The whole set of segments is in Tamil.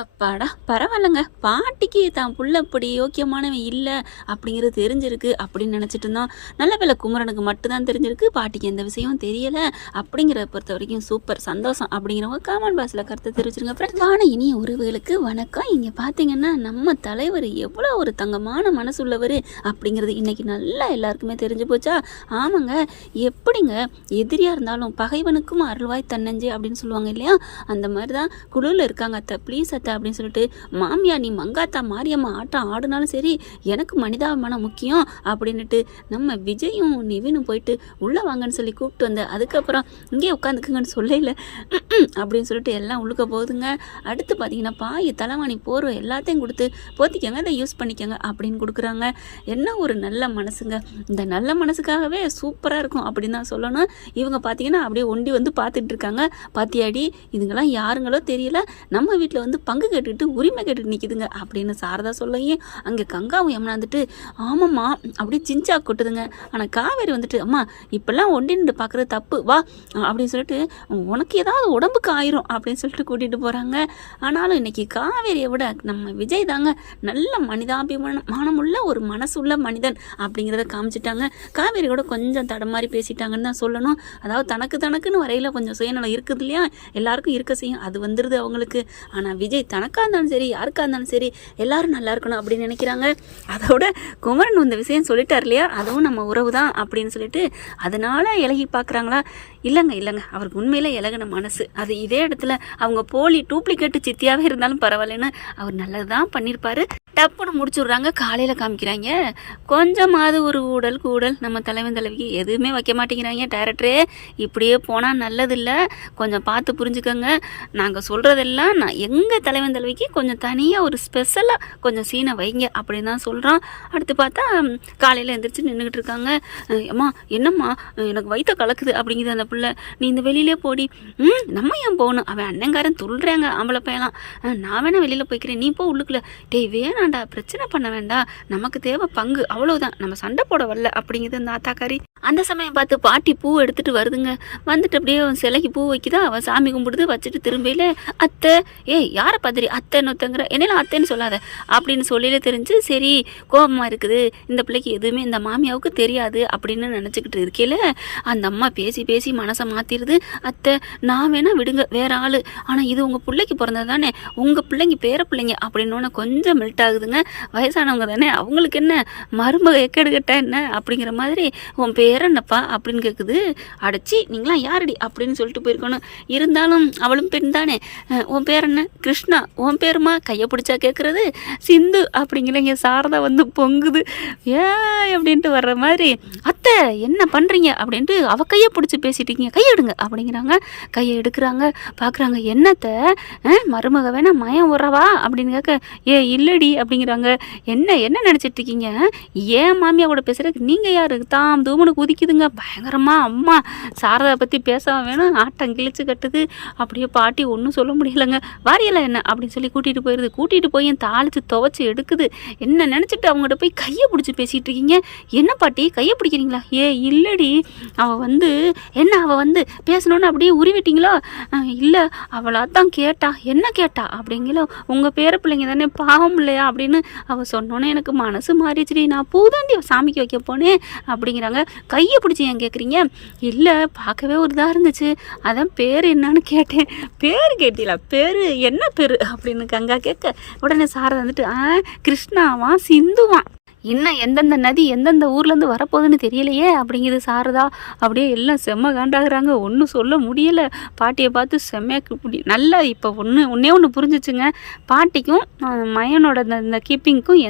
அப்பாடா பரவாயில்லங்க. பாட்டிக்கு தான் புள்ள இப்படி யோக்கியமானவன் இல்லை அப்படிங்கிறது தெரிஞ்சிருக்கு அப்படின்னு நினச்சிட்டு இருந்தான். நல்ல வேளை குமரனுக்கு மட்டும்தான் தெரிஞ்சிருக்கு, பாட்டிக்கு எந்த விஷயமும் தெரியலை அப்படிங்கிறத பொறுத்த வரைக்கும் சூப்பர் சந்தோஷம். அப்படிங்கிறவங்க காமன் பாஸில் கருத்தை தெரிவிச்சிருங்க ஃப்ரெண்ட்ஸ். வான இனிய உறவுகளுக்கு வணக்கம். இங்கே பார்த்தீங்கன்னா நம்ம தலைவர் எவ்வளோ ஒரு தங்கமான மனசு உள்ளவர் அப்படிங்கிறது இன்றைக்கி நல்லா எல்லாருக்குமே தெரிஞ்சு போச்சா? ஆமாங்க, எப்படிங்க எதிரியாக இருந்தாலும் பகைவனுக்கும் அருள்வாய் தன்னஞ்சு அப்படின்னு சொல்லுவாங்க இல்லையா? அந்த மாதிரி தான் குழுவில் இருக்காங்க. அத்தை ப்ளீஸ் அத்தை அப்படின்னு சொல்லிட்டு, மாமியா நீ மங்காத்தா மாரியம்மா ஆட்டம் ஆடுனாலும் சரி எனக்கு மனிதாபிமானம் முக்கியம் அப்படின்னுட்டு நம்ம விஜயும் நிவினும் போயிட்டு உள்ளே வாங்கன்னு சொல்லி கூப்பிட்டு வந்தேன். அதுக்கப்புறம் இங்கே உட்காந்துக்குங்கன்னு சொல்லல அப்படின்னு சொல்லிட்டு எல்லாம் உள்ளுக்க போகுதுங்க. அடுத்து பார்த்தீங்கன்னா பாய் தலைவாணி போர்வை எல்லாத்தையும் கொடுத்து போத்திக்கங்க, அதை யூஸ் பண்ணிக்கங்க அப்படின்னு கொடுக்குறாங்க. என்ன ஒரு நல்ல மனசுங்க. இந்த நல்ல மனசுக்காகவே சூப்பராக இருக்கும் அப்படின்னு தான் சொல்லணும். இவங்க பார்த்தீங்கன்னா அப்படியே ஒண்டி வந்து பார்த்துட்டு இருக்காங்க. பாத்தியாடி இதுங்கெல்லாம் யாருங்களோ தெரியல, நம்ம வீட்டில் வந்து பங்கு கேட்டுக்கிட்டு உரிமை கேட்டுட்டு நிற்கிதுங்க அப்படின்னு சாரதா சொல்லையும் அங்கே கங்காவும் யமுனாந்துட்டு ஆமாம்மா அப்படியே சிஞ்சா கொட்டுதுங்க. ஆனால் காவேரி வந்துட்டு அம்மா இப்பெல்லாம் ஒண்டின்னு பார்க்குறது தப்பு வா அப்படின்னு சொல்லிட்டு உனக்கு ஏதாவது உடம்புக்கு ஆயிரும் அப்படின்னு சொல்லிட்டு கூட்டிகிட்டு போகிறாங்க. ஆனாலும் இன்னைக்கு காவேரியை விட நம்ம விஜய் தாங்க நல்ல மனிதாபிமானமுள்ள ஒரு மனசுள்ள மனிதன் அப்படிங்கிறத காமிச்சிட்டாங்க. காவேரி கூட கொஞ்சம் தடமாறி பேசிட்டாங்கன்னு தான் சொல்லணும். அதாவது தனக்குன்னு வரையில் கொஞ்சம் சுயநலம் இருக்குது இல்லையா, எல்லாருக்கும் இருக்க செய்யும், அது வந்துடுது அவங்களுக்கு. ஆனால் விஜய் தனக்காக இருந்தாலும் சரி யாருக்காக இருந்தாலும் சரி எல்லாரும் நல்லா இருக்கணும் அப்படின்னு நினைக்கிறாங்க. அதோட குமரன் இந்த விஷயம் சொல்லிட்டார் இல்லையா, அதுவும் நம்ம உறவு தான் அப்படின்னு சொல்லிட்டு அதனால இலகி பார்க்குறாங்களா? இல்லைங்க அவருக்கு உண்மையில இலகின மனசு. அது இதே இடத்துல அவங்க போலி டூப்ளிகேட்டு சித்தியாகவே இருந்தாலும் பரவாயில்லன்னு அவர் நல்லது தான் பண்ணியிருப்பாரு. டப்புன்னு முடிச்சுடுறாங்க. காலையில் காமிக்கிறாங்க கொஞ்சமாவது ஒரு கூடல் நம்ம தலைவன் தலைவிக்கு எதுவுமே வைக்க மாட்டேங்கிறாங்க. டைரக்டரே இப்படியே போனால் நல்லதில்லை, கொஞ்சம் பார்த்து புரிஞ்சுக்கோங்க. நாங்கள் சொல்கிறதெல்லாம் நான் எங்கள் தலைவன் தலைவிக்கு கொஞ்சம் தனியாக ஒரு ஸ்பெஷலாக கொஞ்சம் சீனை வைங்க அப்படின்னு தான் சொல்கிறோம். அடுத்து பார்த்தா காலையில் எழுந்திரிச்சு நின்றுக்கிட்டு இருக்காங்க. அம்மா என்னம்மா எனக்கு வயிற்ற கலக்குது அப்படிங்குது அந்த பிள்ளை, நீ இந்த வெளியிலே போடி. நம்ம ஏன் போகணும், அவன் அண்ணங்காரன் துள்ளுறாங்க ஆம்பளை பையலாம், நான் வேணா வெளியில் போய்க்கிறேன் நீ போ உள்ளுக்குள்ள. டேய் வேணாண்டா பிரச்சனை பண்ண வேண்டாம், நமக்கு தேவை பங்கு அவ்வளோதான், நம்ம சண்டை போட வரல அப்படிங்குது அந்த ஆத்தாக்காரி. அந்த சமயம் பார்த்து பாட்டி பூ எடுத்துகிட்டு வருதுங்க. வந்துட்டு அப்படியே சிலைக்கு பூ வைக்குதா, அவன் சாமி கும்பிடுது, வச்சுட்டு திரும்பியில அத்தை யாரை பார்த்துரி அத்தைன்னு ஒருத்தங்கிற என்னெல்லாம் அத்தைன்னு சொல்லாத அப்படின்னு சொல்லியில தெரிஞ்சு சரி கோபமாக இருக்குது இந்த பிள்ளைக்கு, எதுவுமே இந்த மாமியாவுக்கு தெரியாது அப்படின்னு நினச்சிக்கிட்டு இருக்கையில் அந்த அம்மா பேசி மனசை மாற்றிடுது. அத்தை நான் வேணா விடுங்க வேற ஆள், ஆனால் இது உங்கள் பிள்ளைக்கு பிறந்தது தானே, உங்கள் பிள்ளைங்க பேர பிள்ளைங்க அப்படின்னு கொஞ்சம் மெல்ட் ஆகுதுங்க. வயசானவங்க தானே அவங்களுக்கு என்ன மருமக எக்கெடு கேட்டா என்ன அப்படிங்கிற மாதிரி உன் பேர் என்னப்பா அப்படின்னு கேட்குது. அடைச்சி நீங்களாம் யாரடி அப்படின்னு சொல்லிட்டு போயிருக்கணும். இருந்தாலும் அவளும் பெண் தானே, உன் பேர் என்ன கிருஷ்ணா, உன் பேருமா கையை பிடிச்சா கேட்குறது சிந்து அப்படிங்கிறங்க. சாரதா வந்து பொங்குது அப்படின்ட்டு வர்ற மாதிரி அத்தை என்ன பண்ணுறீங்க அப்படின்ட்டு அவ கையை பிடிச்சி பேசிட்டீங்க, கையெடுங்க அப்படிங்கிறாங்க. கையை எடுக்கிறாங்க, பார்க்குறாங்க என்னத்தை மருமக வேணா மயம் உறவா அப்படின்னு கேட்க இல்லடி அப்படிங்கிறாங்க. என்ன நினச்சிட்டு இருக்கீங்க, ஏன் மாமியா கூட பேசுறதுக்கு நீங்கள் யாரு தாம் தூமனு குதிக்குதுங்க பயங்கரமா. அம்மா சாரதா பற்றி பேசாம வேணும் ஆட்டம் கிழிச்சு கட்டுது. அப்படியே பாட்டி ஒன்றும் சொல்ல முடியலைங்க. வாரியெல்லாம் என்ன அப்படின்னு சொல்லி கூட்டிகிட்டு போயிடுது. கூட்டிகிட்டு போய் என் தாளித்து துவைச்சி எடுக்குது. என்ன நினச்சிட்டு அவங்ககிட்ட போய் கையை பிடிச்சி பேசிகிட்டு இருக்கீங்க, என்ன பாட்டி கையை பிடிக்கிறீங்களா? இல்லடி அவள் வந்து அவள் வந்து பேசணுன்னு அப்படியே உருவிட்டீங்களோ? இல்லை அவளாக தான் கேட்டா, என்ன கேட்டா அப்படிங்களோ, உங்கள் பேர பிள்ளைங்க தானே பாவம் இல்லையா அப்படின்னு அவள் சொன்னோன்னே எனக்கு மனசு மாறிச்சுடி, நான் பூதாண்டி சாமிக்கு வைக்க போனேன் அப்படிங்கிறாங்க. கையை பிடிச்சி ஏன் கேட்குறீங்க? இல்லை பார்க்கவே ஒரு இதாக இருந்துச்சு, அதான் பேர் என்னன்னு கேட்டேன். பேர் கேட்டீங்களா? பேர் என்ன பேர் அப்படின்னு கங்கா கேட்க உடனே சாரதா வந்துட்டு கிருஷ்ணாவான் சிந்துவான், இன்னும் எந்தெந்த நதி எந்தெந்த ஊர்லேருந்து வரப்போகுதுன்னு தெரியலையே அப்படிங்குது சாரதா. அப்படியே எல்லாம் செம்ம காண்டாகிறாங்க, ஒன்றும் சொல்ல முடியலை. பாட்டியை பார்த்து செம்மையாக நல்லா இப்போ ஒன்றே ஒன்று புரிஞ்சிச்சுங்க. பாட்டிக்கும் மயனோட இந்த கீப்பிங்க்கும்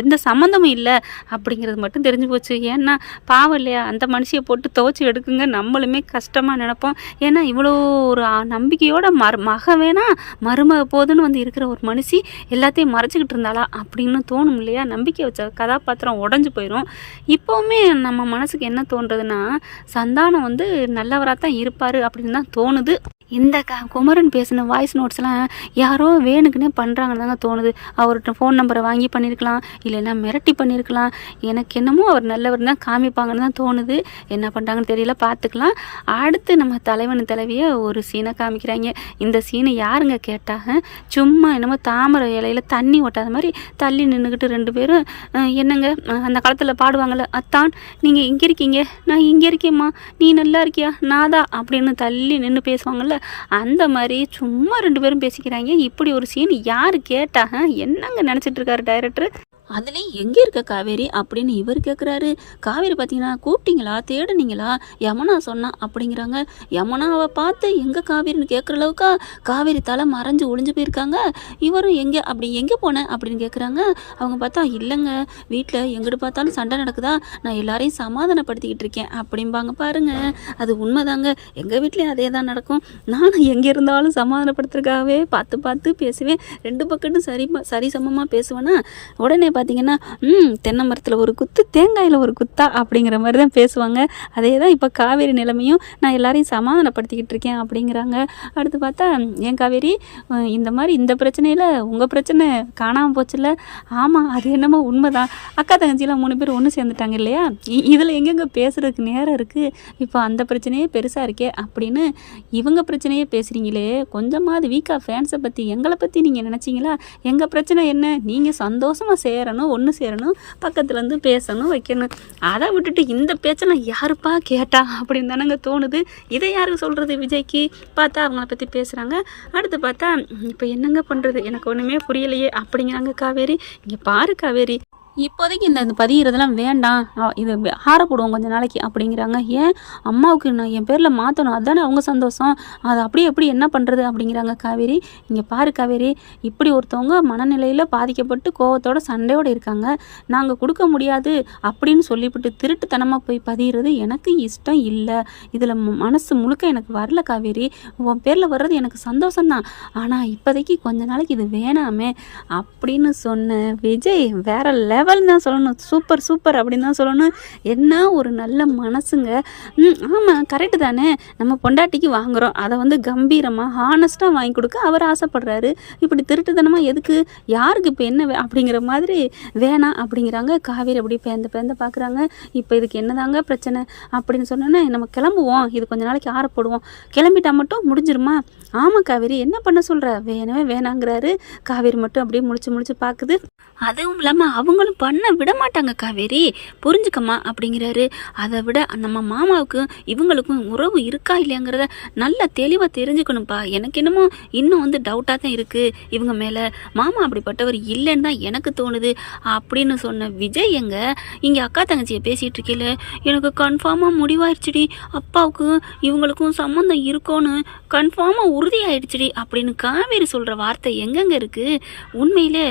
எந்த சம்மந்தமும் இல்லை அப்படிங்கிறது மட்டும் தெரிஞ்சு போச்சு. ஏன்னா பாவம் இல்லையா, அந்த மனுஷியை போட்டு துவைச்சி எடுக்குங்க நம்மளுமே கஷ்டமாக நினைப்போம். ஏன்னா இவ்வளோ ஒரு நம்பிக்கையோட மக வேணா மருமக போதுன்னு வந்து இருக்கிற ஒரு மனுஷி எல்லாத்தையும் மறைச்சிக்கிட்டு இருந்தாளா அப்படின்னு தோணும் இல்லையா? நம்பிக்கை வச்ச கதாபாத்திரம் உடஞ்சி போயிடும். இப்போவுமே நம்ம மனசுக்கு என்ன தோன்றதுன்னா, சந்தானம் வந்து நல்லவராக தான் இருப்பார் அப்படின்னு தான் தோணுது. இந்த குமரன் பேசின வாய்ஸ் நோட்ஸ்லாம் யாரோ வேணுக்குன்னே பண்ணுறாங்கன்னு தாங்க தோணுது. அவர்கிட்ட ஃபோன் நம்பரை வாங்கி பண்ணியிருக்கலாம், இல்லைன்னா மிரட்டி பண்ணியிருக்கலாம். எனக்கு என்னமோ அவர் நல்லவர் தான் காமிப்பாங்கன்னு தான் தோணுது. என்ன பண்ணுறாங்கன்னு தெரியல, பார்த்துக்கலாம். அடுத்து நம்ம தலைவன் தலைவியை ஒரு சீனை காமிக்கிறாங்க. இந்த சீனை யாருங்க கேட்டா, சும்மா என்னமோ தாமரை இலையில தண்ணி ஓட்டாத மாதிரி தள்ளி நின்றுக்கிட்டு 2 பேரும் என்னங்க அந்த காலத்தில் பாடுவாங்கள்ல, அத்தான் நீங்கள் இங்கே இருக்கீங்க, நான் இங்கே இருக்கேம்மா, நீ நல்லா இருக்கியா, நாதா அப்படின்னு தள்ளி நின்று பேசுவாங்கள்ல, அந்த மாதிரி சும்மா 2 பேரும் பேசிக்கிறாங்க. இப்படி ஒரு சீன் யார் கேட்டா? என்னங்க நினச்சிட்டு இருக்காரு டைரக்டர்? அதுலேயும் எங்கே இருக்க காவேரி அப்படின்னு இவர் கேட்குறாரு. காவேரி பார்த்தீங்கன்னா, கூப்பிட்டீங்களா, தேடுனீங்களா, யமுனா சொன்னா அப்படிங்கிறாங்க. யமுனாவை பார்த்து எங்கே காவேரின்னு கேட்குற அளவுக்கா காவேரி தலை மறைஞ்சு ஒளிஞ்சு போயிருக்காங்க. இவரும் எங்கே அப்படி எங்கே போனேன் அப்படின்னு கேட்குறாங்க. அவங்க பார்த்தா, இல்லைங்க வீட்டில் எங்கிட்டு பார்த்தாலும் சண்டை நடக்குதா, நான் எல்லாரையும் சமாதானப்படுத்திக்கிட்டு இருக்கேன் அப்படிம்பாங்க. பாருங்க, அது உண்மைதாங்க. எங்கள் வீட்லேயும் அதே தான் நடக்கும். நானும் எங்கே இருந்தாலும் சமாதானப்படுத்துறதுக்காகவே பார்த்து பார்த்து பேசுவேன். 2 பக்கமும் சரி சமமாக பேசுவேன்னா உடனே பார்த்தீங்கன்னா, தென்னை மரத்தில் ஒரு குத்து, தேங்காயில் ஒரு குத்தா அப்படிங்கிற மாதிரி தான் பேசுவாங்க. அதே தான் இப்போ காவேரி நிலைமையும், நான் எல்லாரையும் சமாதானப்படுத்திக்கிட்டு இருக்கேன் அப்படிங்கிறாங்க. அடுத்து பார்த்தா, ஏன் காவேரி இந்த மாதிரி இந்த பிரச்சனையில் உங்கள் பிரச்சனை காணாமல் போச்சுல்ல? ஆமாம், அது என்னமோ உண்மைதான். அக்கா தங்கச்சிலாம் 3 பேர் ஒன்று சேர்ந்துட்டாங்க இல்லையா? இதில் எங்கெங்கே பேசுகிறதுக்கு நேரம் இருக்குது? இப்போ அந்த பிரச்சனையே பெருசாக இருக்கே அப்படின்னு இவங்க பிரச்சனையே பேசுகிறீங்களே, கொஞ்சமாவது வீக்கா ஃபேன்ஸை பற்றி எங்களை பற்றி நீங்கள் நினச்சிங்களா? எங்கள் பிரச்சனை என்ன? நீங்கள் சந்தோஷமாக சேரணும், ஒன்று சேரணும், பக்கத்துலேருந்து பேசணும் வைக்கணும். அதை விட்டுட்டு இந்த பேச்செல்லாம் யாருப்பா கேட்டா அப்படின்னு தானங்க தோணுது. இதை யாருக்கு சொல்கிறது? விஜய்க்கு பார்த்தா அவங்கள பற்றி பேசுகிறாங்க. அடுத்து பார்த்தா, இப்போ என்னங்க பண்ணுறது, எனக்கு ஒன்றுமே புரியலையே அப்படிங்கிறாங்க காவேரி. இங்கே பாரு காவேரி, இப்போதைக்கு இந்த பதிகிறதெல்லாம் வேண்டாம், இது ஆற போடுவோம் கொஞ்சம் நாளைக்கு அப்படிங்கிறாங்க. ஏன் அம்மாவுக்கு நான் என் பேரில் மாற்றணும், அதுதானே அவங்க சந்தோஷம், அது அப்படியே எப்படி என்ன பண்ணுறது அப்படிங்கிறாங்க காவேரி. இங்கே பாரு காவேரி, இப்படி ஒருத்தவங்க மனநிலையில் பாதிக்கப்பட்டு கோவத்தோட சண்டையோடு இருக்காங்க, நாங்கள் கொடுக்க முடியாது அப்படின்னு சொல்லிவிட்டு திருட்டுத்தனமாக போய் பதிகிறது எனக்கு இஷ்டம் இல்லை. இதில் மனசு முழுக்க எனக்கு வரல காவேரி. உன் பேரில் வர்றது எனக்கு சந்தோஷம்தான், ஆனால் இப்போதைக்கு கொஞ்ச நாளைக்கு இது வேணாமே அப்படின்னு சொன்ன விஜய் வேற லெவல் தான் சொல்லணும். சூப்பர் சூப்பர் அப்படின்னு தான் சொல்லணும். என்ன ஒரு நல்ல மனசுங்க. ஆமாம், கரெக்டு தானே. நம்ம பொண்டாட்டிக்கு வாங்குகிறோம், அதை கம்பீரமாக ஹானஸ்ட்டாக வாங்கி கொடுக்க அவர் ஆசைப்படுறாரு. இப்படி திருட்டுத்தனமாக எதுக்கு, யாருக்கு இப்போ என்ன அப்படிங்கிற மாதிரி வேணாம் அப்படிங்கிறாங்க. காவேரி அப்படி பேந்த பார்க்குறாங்க. இப்போ இதுக்கு என்னதாங்க பிரச்சனை அப்படின்னு சொன்னோன்னே, நம்ம கிளம்புவோம், இது கொஞ்ச நாளைக்கு ஆறப்படுவோம், கிளம்பிட்டா மட்டும் முடிஞ்சிருமா? ஆமாம் காவேரி, என்ன பண்ண சொல்கிற? வேணவே வேணாங்கிறாரு. காவேரி மட்டும் அப்படியே முழிச்சு பார்க்குது. அதுவும் இல்லாமல் அவங்களும் பண்ண விட மாட்டாங்க காவேரி, புரிஞ்சுக்கம்மா அப்படிங்கிறாரு. அதை விட நம்ம மாமாவுக்கும் இவங்களுக்கும் உறவு இருக்கா இல்லையாங்கிறத நல்லா தெளிவாக தெரிஞ்சுக்கணும்ப்பா. எனக்கு என்னமோ இன்னும் டவுட்டாக தான் இருக்குது இவங்க மேலே. மாமா அப்படிப்பட்டவர் இல்லைன்னு தான் எனக்கு தோணுது அப்படின்னு சொன்ன விஜய் எங்க இங்கே அக்கா தங்கச்சியை பேசிகிட்டு இருக்கையில், எனக்கு கன்ஃபார்மாக முடிவாயிடுச்சுடி, அப்பாவுக்கும் இவங்களுக்கும் சம்மந்தம் இருக்கோன்னு கன்ஃபார்மாக உறுதியாயிடுச்சுடி அப்படின்னு காவேரி சொல்கிற வார்த்தை எங்கெங்கே இருக்குது? உண்மையிலே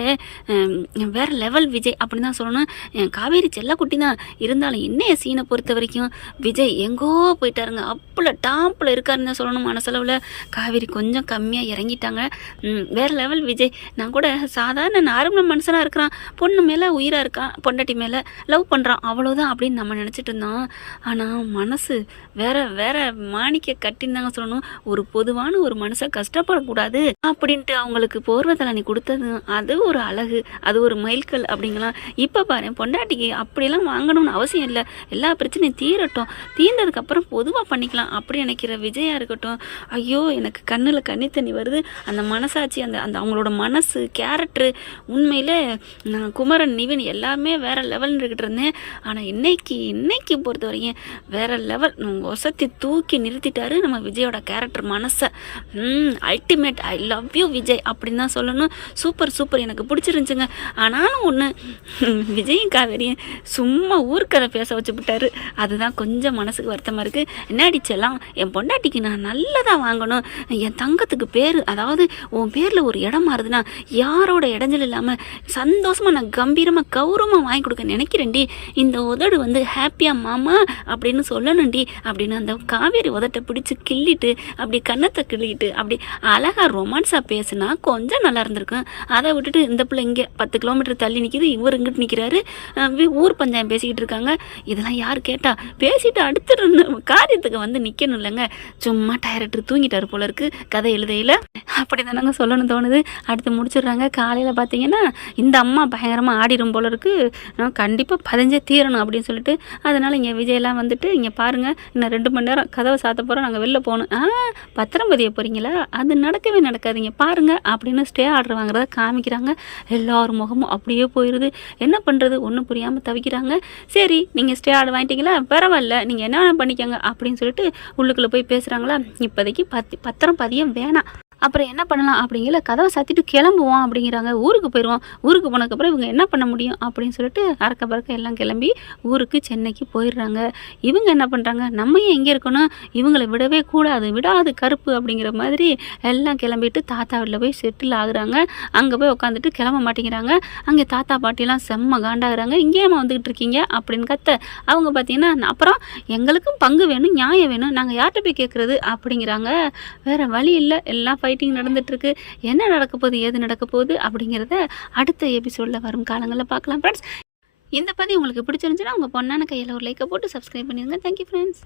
வேற லெவல் விஜய் அப்படின்னு தான் சொல்லணும். காவேரி செல்லக்குட்டி தான் இருந்தாலும் என்னைய சீனை பொறுத்த வரைக்கும் விஜய் எங்கோ போயிட்டாருங்க, அப்பில் டாப்பில் இருக்காருன்னு தான் சொல்லணும். மனசளவில் காவேரி கொஞ்சம் கம்மியாக இறங்கிட்டாங்க. வேற லெவல் விஜய். நான் கூட சாதாரண நார்மல் மனுஷனாக இருக்கிறான், பொண்ணு மேலே உயிராக இருக்கான், பொண்டாட்டி மேலே லவ் பண்ணுறான், அவ்வளோதான் அப்படின்னு நம்ம நினச்சிட்டு இருந்தோம். ஆனால் மனசு வேற வேற மாணிக்க கட்டின்னு தாங்க சொல்லணும். ஒரு பொதுவான ஒரு மனுஷன் கஷ்டப்படக்கூடாது அப்படின்ட்டு அவங்களுக்கு போர்வை தலனி கொடுத்தது அது ஒரு அழகு, அது ஒரு மைல்கல் அப்படிங்கலாம். இப்போ பாரு, பொண்டாட்டிக்கு அப்படியெல்லாம் வாங்கணும்னு அவசியம் இல்லை, எல்லா பிரச்சனையும் தீரட்டும், தீர்ந்ததுக்கப்புறம் பொதுவாக பண்ணிக்கலாம் அப்படி நினைக்கிற விஜயா இருக்கட்டும். ஐயோ, எனக்கு கண்ணில் கண்ணி தண்ணி வருது. அந்த மனசாட்சி, அந்த அந்த அவங்களோட மனசு, கேரக்டரு, உண்மையில் நான் குமரன் நிவின் எல்லாமே வேற லெவல்னு இருக்கிட்டு இருந்தேன். ஆனால் இன்னைக்கு பொறுத்த வரைக்கும் வேற லெவல், ஒசத்தி தூக்கி நிறுத்திட்டாரு நம்ம விஜயோட கேரக்டர் மனசை. Ultimate, I love you Vijay அப்படின்னு தான் சொல்லணும். சூப்பர் சூப்பர், எனக்கு பிடிச்சிருந்துச்சுங்க. ஆனாலும் ஒன்று, விஜயும் காவேரியும் சும்மா ஊர்க்கதை பேச வச்சு விட்டாரு. அதுதான் கொஞ்சம் மனசுக்கு வருத்தமாக இருக்குது. என்ன அடிச்செல்லாம் என் பொண்டாட்டிக்கு நான் நல்லதாக வாங்கணும், என் தங்கத்துக்கு பேர், அதாவது உன் பேரில் ஒரு இடம் மாறுதுன்னா யாரோட இடைஞ்சல் இல்லாமல் சந்தோஷமாக நான் கம்பீரமாக கௌரவமாக வாங்கி கொடுக்க நினைக்கிறேன்டி. இந்த உதடு ஹாப்பியாக மாமா அப்படின்னு சொல்லணும்டி அப்படின்னு அந்த காவேரி உதட்டை பிடிச்சி கிள்ளிட்டு அப்படி கன்னத்தை கிள்ளிட்டு அப்படி அழகாக ரொமான்ஸாக பேசுனா கொஞ்சம் நல்லா இருந்திருக்கும். அதை விட்டுட்டு இந்த பிள்ளை இங்கே 10 கிலோமீட்டர் தள்ளி நிற்கிது, இவர் அவர் இங்கிட்டு நிற்கிறாரு. ஊர் பஞ்சாயம் பேசிக்கிட்டு இருக்காங்க. இதெல்லாம் யார் கேட்டா பேசிட்டு அடுத்த காரியத்துக்கு வந்து நிற்கணும் இல்லைங்க. சும்மா டைரக்டர் தூங்கிட்டாரு போல இருக்கு கதை எழுதையில். அப்படி தானங்க சொல்லணும்னு தோணுது. அடுத்து முடிச்சிடுறாங்க. காலையில் பார்த்தீங்கன்னா இந்த அம்மா பயங்கரமாக ஆடிடும் போல இருக்கு. கண்டிப்பாக பதிஞ்சே தீரணும் அப்படின்னு சொல்லிட்டு அதனால் இங்கே விஜயெல்லாம் வந்துட்டு இங்கே பாருங்கள் இன்னும் 2 மணி நேரம் கதவை சாத்த போகிறோம், நாங்கள் வெளில போகணும். பத்திரம் பதிய போகிறீங்களா? அது நடக்கவே நடக்காதீங்க பாருங்கள் அப்படின்னு ஸ்டே ஆர்டர் வாங்குறத காமிக்கிறாங்க. எல்லாரும் முகமும் அப்படியே போயிடுது. என்ன பண்ணுறது ஒன்றும் புரியாமல் தவிக்கிறாங்க. சரி நீங்கள் ஸ்டே ஆர்டர் வாங்கிட்டீங்களா, பரவாயில்ல நீங்கள் என்ன வேணால் பண்ணிக்கோங்க அப்படின்னு சொல்லிட்டு உள்ளுக்குள்ளே போய் பேசுகிறாங்களா. இப்போதைக்கு பத்திரம் பதியம் வேணாம், அப்புறம் என்ன பண்ணலாம் அப்படிங்கிற கதவை சாத்திட்டு கிளம்புவோம் அப்படிங்கிறாங்க. ஊருக்கு போயிடுவோம். ஊருக்கு போனதுக்கப்புறம் இவங்க என்ன பண்ண முடியும் அப்படின்னு சொல்லிட்டு அறக்க பறக்க எல்லாம் கிளம்பி ஊருக்கு சென்னைக்கு போயிடுறாங்க. இவங்க என்ன பண்ணுறாங்க, நம்ம ஏன் எங்கே இருக்கணும், இவங்களை விடவே கூடாது, விடாது கருப்பு அப்படிங்கிற மாதிரி எல்லாம் கிளம்பிட்டு தாத்தா வீட்டில் போய் செட்டில் ஆகுறாங்க. அங்கே போய் உட்காந்துட்டு கிளம்ப மாட்டேங்கிறாங்க. அங்கே தாத்தா பாட்டிலாம் செம்ம காண்டாகிறாங்க. இங்கேயம்மா வந்துக்கிட்டு இருக்கீங்க அப்படின்னு கத்த அவங்க பார்த்தீங்கன்னா அப்புறம் எங்களுக்கும் பங்கு வேணும், நியாயம் வேணும், நாங்கள் யார்கிட்ட போய் கேட்குறது அப்படிங்கிறாங்க. வேறு வழி இல்லை, எல்லாம் ஃபைட்டிங் நடந்துட்டுருக்கு. என்ன நடக்க போகுது ஏது நடக்க போகுது அப்படிங்கிறத அடுத்த எபிசோடில் வரும் காலங்களில் பார்க்கலாம் ஃப்ரெண்ட்ஸ். இந்த பதிவு உங்களுக்கு பிடிச்சிருந்துச்சுன்னா உங்கள் பொண்ணான கையில் ஒரு லைக்கை போட்டு சப்ஸ்கிரைப் பண்ணிடுங்க. Thank you friends.